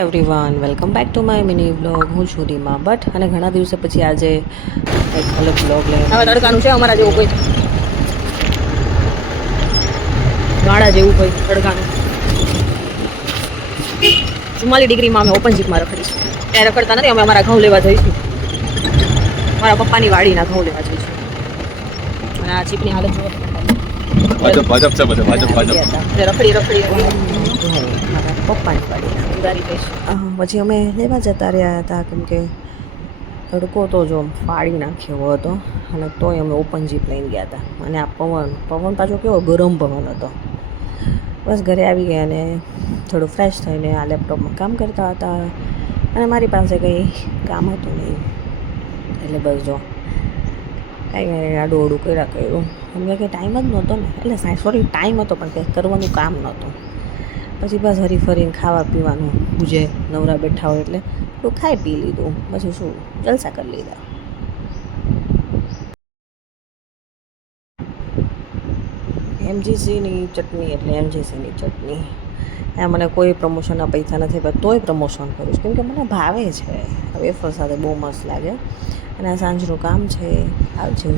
Everyone welcome back to my mini blog. હું છું Rima but અને ઘણા દિવસો પછી આજે એક અલગ બ્લોગ લઈને હવે તડકાનું છે અમારા જેવું કોઈ ગાળા જેવું કોઈ તડકાનું 44 ડિગ્રીમાં અમે ઓપન જીપમાં રખડીશું. ત્યાં રખડતા નથી, અમે અમારા ઘઉં લેવા જઈશું. મારા પપ્પાની વાડીના ઘઉં લેવા જઈશું. અને આ જીપની હાલત જુઓ. ભાજપ છે બધે ભાજપ રખડી રખડી મારા પપ્પાની પાડીના ઉડારી જઈશું. પછી અમે લેવા જતા રહ્યા હતા કેમ કે તડકો તો જો પાડી નાખ્યો હતો અને તોય અમે ઓપન જીપ લઈને ગયા હતા. અને આ પવન પાછો કેવો ગરમ પવન હતો. બસ ઘરે આવી ગયા અને થોડું ફ્રેશ થઈને આ લેપટોપમાં કામ કરતા હતા અને મારી પાસે કંઈ કામ હતું નહીં એટલે બસ જો કાંઈ આડું ઓડું કર્યું અમને કંઈ ટાઈમ જ નહોતો ને, એટલે સોરી ટાઈમ હતો પણ કંઈ કરવાનું કામ નહોતું. પછી બસ હરી ફરીને ખાવા પીવાનું જે નવરા બેઠા હોય એટલે તો ખાઈ પી લીધું. પછી શું જલસા કરી લીધા. એમજીસીની ચટણી એટલે એમજીસીની ચટણી. એ મને કોઈ પ્રમોશનના પૈસા નથી પણ તોય પ્રમોશન કરું છું કેમ કે મને ભાવે છે. વેફર સાથે બહુ મસ્ત લાગે. અને આ સાંજનું કામ છે. આવજો.